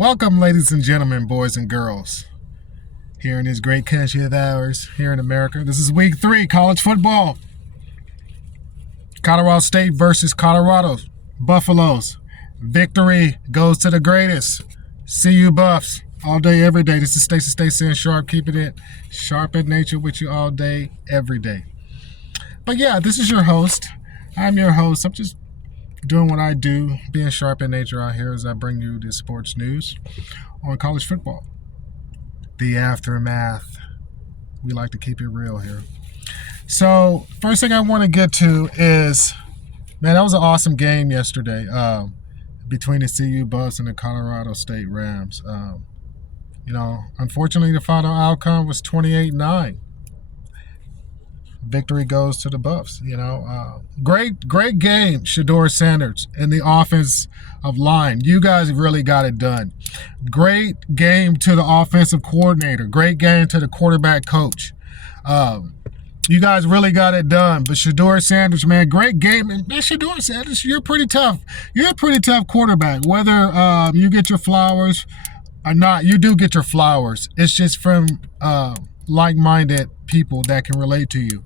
Welcome, ladies and gentlemen, boys and girls, here in this great country of ours, here in America. This is week 3, college football. Colorado State versus Colorado Buffaloes. Victory goes to the greatest. CU Buffs, all day, every day. This is Stay saying sharp, keeping it sharp in nature with you all day, every day. But yeah, this is your host. I'm your host. I'm just doing what I do, being sharp in nature out here as I bring you the sports news on college football. The aftermath. We like to keep it real here. So, first thing I want to get to is, man, that was an awesome game yesterday between the CU Buffs and the Colorado State Rams. Unfortunately, the final outcome was 28-9. Victory goes to the Buffs. Great game, Shedeur Sanders and the offensive line. You guys really got it done. Great game to the offensive coordinator. Great game to the quarterback coach. You guys really got it done. But Shedeur Sanders, man, great game. And Shedeur Sanders, you're pretty tough. You're a pretty tough quarterback. Whether you get your flowers or not, you do get your flowers. It's just from like-minded people that can relate to you.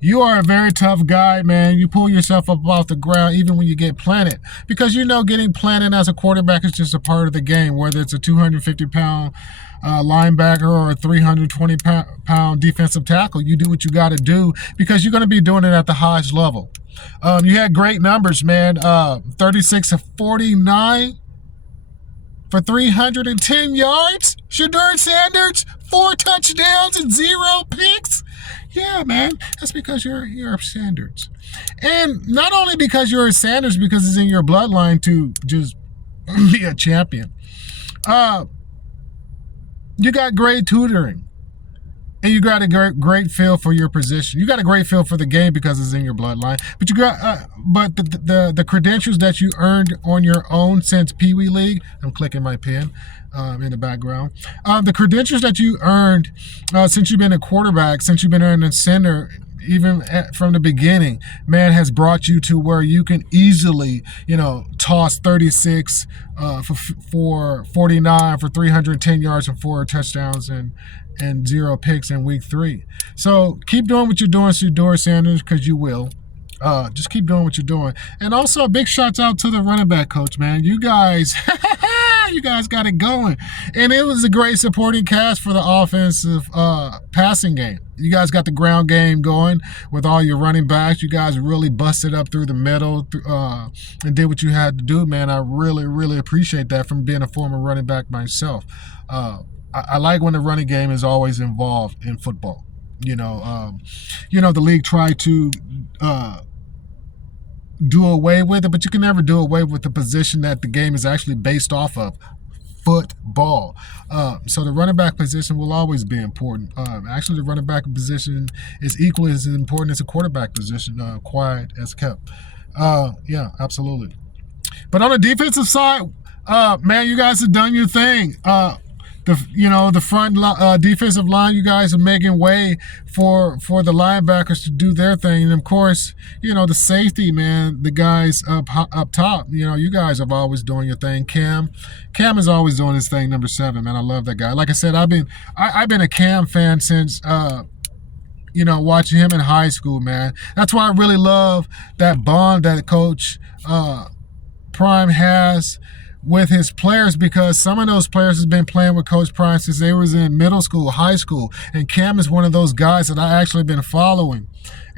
You are a very tough guy, man. You pull yourself up off the ground even when you get planted, because getting planted as a quarterback is just a part of the game, whether it's a 250-pound linebacker or a 320-pound defensive tackle. You do what you got to do because you're going to be doing it at the highest level. You had great numbers, man. 36 of 49 for 310 yards. Shedeur Sanders, 4 touchdowns and 0 picks. Yeah, man, that's because you're Sanders. And not only because you're a Sanders, because it's in your bloodline to just be a champion. You got great tutoring. And you got a great feel for your position. You got a great feel for the game because it's in your bloodline. But you got, the credentials that you earned on your own since Pee Wee League. I'm clicking my pen in the background. The credentials that you earned since you've been a quarterback, since you've been in center, even from the beginning, man, has brought you to where you can easily, toss 36 for 49 for 310 yards and 4 touchdowns and 0 picks in week 3. So keep doing what you're doing, Shedeur Sanders, because you will. Just keep doing what you're doing. And also a big shout out to the running back coach, man. You guys got it going. And it was a great supporting cast for the offensive passing game. You guys got the ground game going with all your running backs. You guys really busted up through the middle and did what you had to do, man. I really, really appreciate that from being a former running back myself. I like when the running game is always involved in football. The league tried to do away with it, but you can never do away with the position that the game is actually based off of, football. So the running back position will always be important. Actually, the running back position is equally as important as the quarterback position, quiet as kept. Yeah, absolutely. But on the defensive side, man, you guys have done your thing. The front defensive line, you guys are making way for the linebackers to do their thing. And, of course, the safety, man, the guys up top, you guys are always doing your thing. Cam is always doing his thing, number 7, man. I love that guy. Like I said, I've been a Cam fan since watching him in high school, man. That's why I really love that bond that Coach Prime has with his players, because some of those players have been playing with Coach Prime since they was in middle school, high school, and Cam is one of those guys that I actually been following,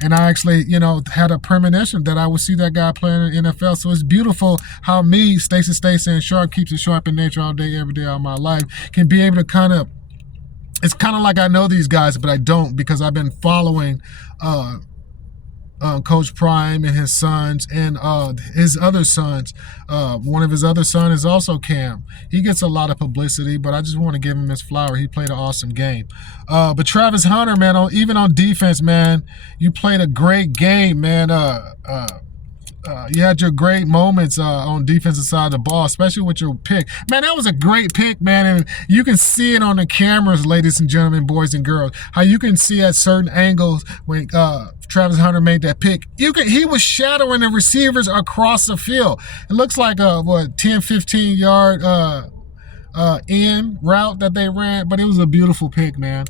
and I actually, had a premonition that I would see that guy playing in the NFL. So it's beautiful how me, Stay saying sharp, keeps it sharp in nature all day, every day of my life, can be able to it's kind of like I know these guys, but I don't, because I've been following Coach Prime and his sons and his other sons. One of his other sons is also Cam. He gets a lot of publicity, but I just want to give him his flower. He played an awesome game. But Travis Hunter, man, even on defense, man, you played a great game, man. You had your great moments on defensive side of the ball, especially with your pick. Man, that was a great pick, man, and you can see it on the cameras, ladies and gentlemen, boys and girls, how you can see at certain angles when Travis Hunter made that pick. He was shadowing the receivers across the field. It looks like a 10, 15 yard in route that they ran, but it was a beautiful pick, man.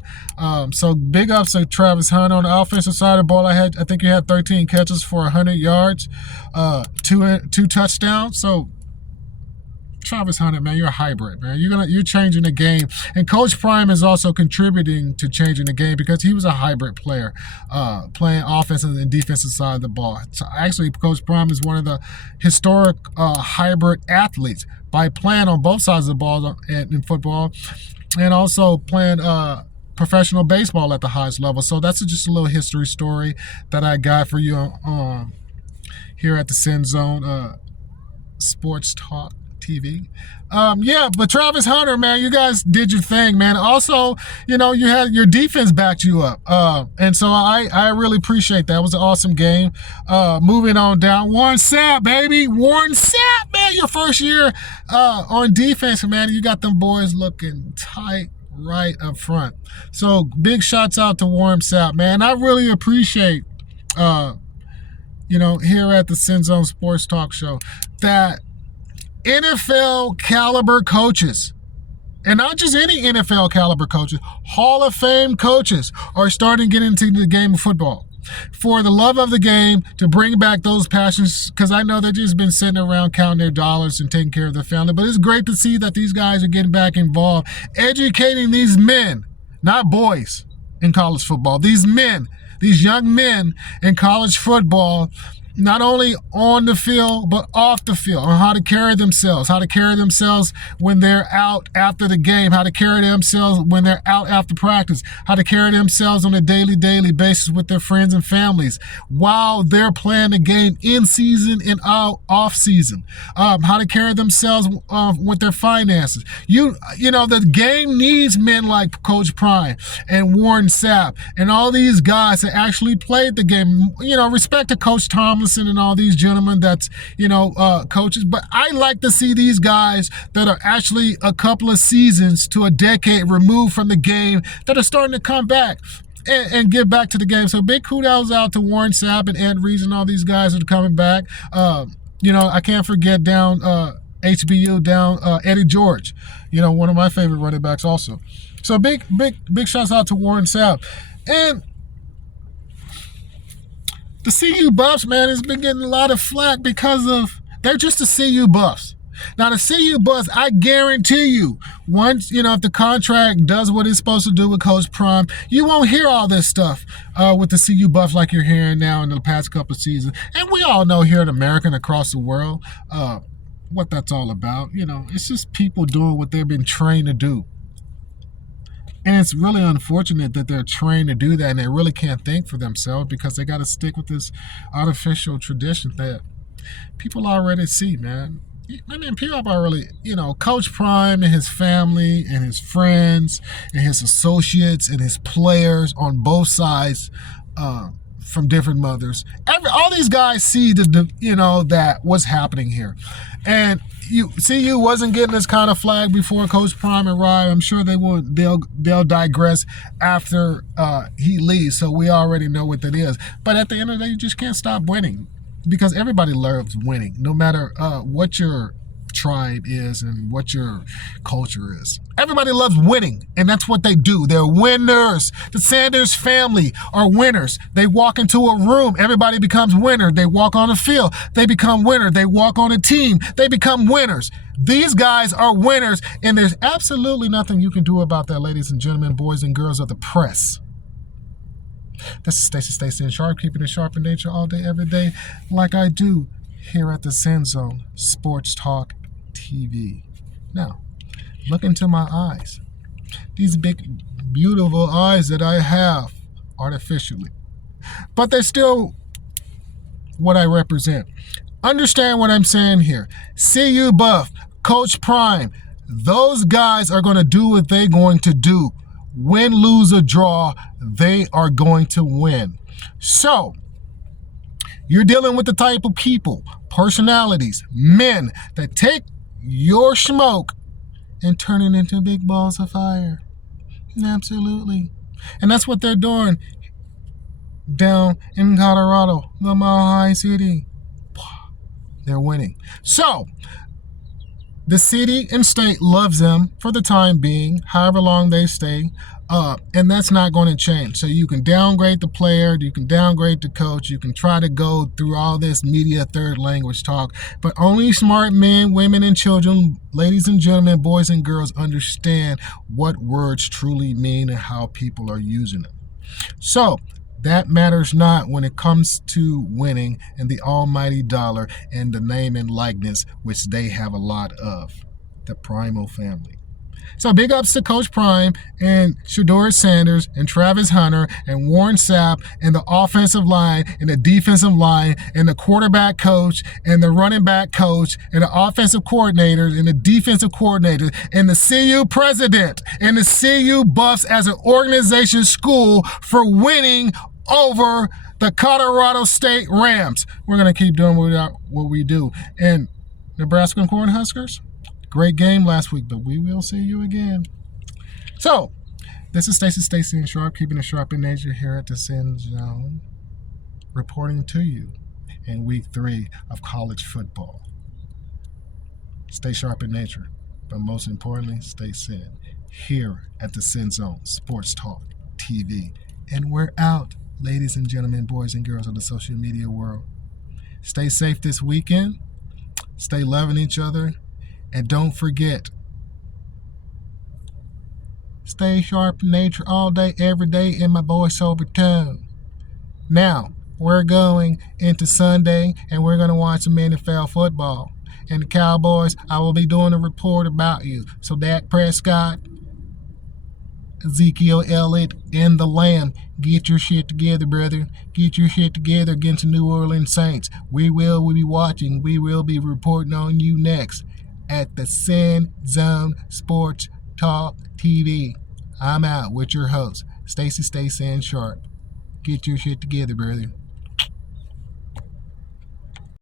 So big ups to Travis Hunter on the offensive side of the ball. I think you had 13 catches for 100 yards, two touchdowns. So Travis Hunter, man, you're a hybrid, man. You're changing the game, and Coach Prime is also contributing to changing the game because he was a hybrid player, playing offensive and defensive side of the ball. So actually, Coach Prime is one of the historic hybrid athletes by playing on both sides of the ball in football, and also playing professional baseball at the highest level. So that's just a little history story that I got for you here at the ZoNe Sports Talk TV. Yeah, but Travis Hunter, man, you guys did your thing, man. Also, you had your defense backed you up. And so I really appreciate that. It was an awesome game. Moving on down. Warren Sapp, baby. Warren Sapp, man. Your first year on defense, man. You got them boys looking tight right up front. So big shouts out to Warren Sapp, man. I really appreciate here at the ZoNe Sports Talk Show that NFL caliber coaches, and not just any NFL caliber coaches, Hall of Fame coaches are starting to get into the game of football for the love of the game, to bring back those passions, because I know they've just been sitting around counting their dollars and taking care of their family. But it's great to see that these guys are getting back involved, educating these men, not boys, in college football. These men, these young men in college football, not only on the field, but off the field, on how to carry themselves when they're out after the game, how to carry themselves when they're out after practice, how to carry themselves on a daily basis with their friends and families while they're playing the game in season and off season, how to carry themselves with their finances. The game needs men like Coach Prime and Warren Sapp and all these guys that actually played the game. Respect to Coach Tomlinson and all these gentlemen that's, coaches. But I like to see these guys that are actually a couple of seasons to a decade removed from the game that are starting to come back and give back to the game. So big kudos out to Warren Sapp and Ed Reeves and all these guys that are coming back. I can't forget down HBU, down Eddie George, one of my favorite running backs also. So big shouts out to Warren Sapp. And the CU Buffs, man, has been getting a lot of flack because they're just the CU Buffs. Now, the CU Buffs, I guarantee you, once, if the contract does what it's supposed to do with Coach Prime, you won't hear all this stuff with the CU Buffs like you're hearing now in the past couple of seasons. And we all know here in America and across the world what that's all about. It's just people doing what they've been trained to do. And it's really unfortunate that they're trained to do that and they really can't think for themselves because they got to stick with this artificial tradition that people already see, man. People already, Coach Prime and his family and his friends and his associates and his players on both sides from different mothers. All these guys see that what's happening here. And CU wasn't getting this kind of flag before Coach Prime arrived. I'm sure they'll digress after he leaves. So we already know what that is. But at the end of the day, you just can't stop winning because everybody loves winning, no matter what your tribe is and what your culture is. Everybody loves winning, and that's what they do. They're winners. The Sanders family are winners. They walk into a room, everybody becomes winner. They walk on a field, they become winner. They walk on a team, they become winners. These guys are winners, and there's absolutely nothing you can do about that, ladies and gentlemen, boys and girls of the press. This is Stacey and Sharp, keeping it sharp in nature all day, every day, like I do here at the ZoNe Sports Talk TV. Now, look into my eyes. These big, beautiful eyes that I have artificially. But they're still what I represent. Understand what I'm saying here. CU Buff, Coach Prime, those guys are going to do what they're going to do. Win, lose, or draw, they are going to win. So, you're dealing with the type of people, personalities, men that take your smoke and turn it into big balls of fire. Absolutely. And that's what they're doing down in Colorado, the Mile High City. They're winning. So, The city and state loves them for the time being, however long they stay, and that's not going to change. So you can downgrade the player, you can downgrade the coach, you can try to go through all this media third language talk, but only smart men, women, and children, ladies and gentlemen, boys and girls, understand what words truly mean and how people are using them. So that matters not when it comes to winning and the almighty dollar and the name and likeness, which they have a lot of, the Primal family. So big ups to Coach Prime and Shedeur Sanders and Travis Hunter and Warren Sapp and the offensive line and the defensive line and the quarterback coach and the running back coach and the offensive coordinators and the defensive coordinators and the CU president and the CU Buffs as an organization school for winning over the Colorado State Rams. We're going to keep doing what we do. And Nebraska Cornhuskers, great game last week, but we will see you again. So, this is Stacy and Sharp, keeping it sharp in nature here at the Sin Zone, reporting to you in week 3 of college football. Stay sharp in nature, but most importantly, stay sin. Here at the Sin Zone, Sports Talk TV. And we're out, ladies and gentlemen, boys and girls of the social media world. Stay safe this weekend. Stay loving each other. And don't forget, stay sharp in nature all day, every day in my voiceover tone. Now, we're going into Sunday, and we're going to watch some NFL football. And the Cowboys, I will be doing a report about you. So Dak Prescott, Ezekiel Elliott, and the Lamb, get your shit together, brother. Get your shit together against the New Orleans Saints. We'll be watching. We will be reporting on you next at the Sin Zone Sports Talk TV. I'm out with your host, Stacy and Sharp. Get your shit together, brother.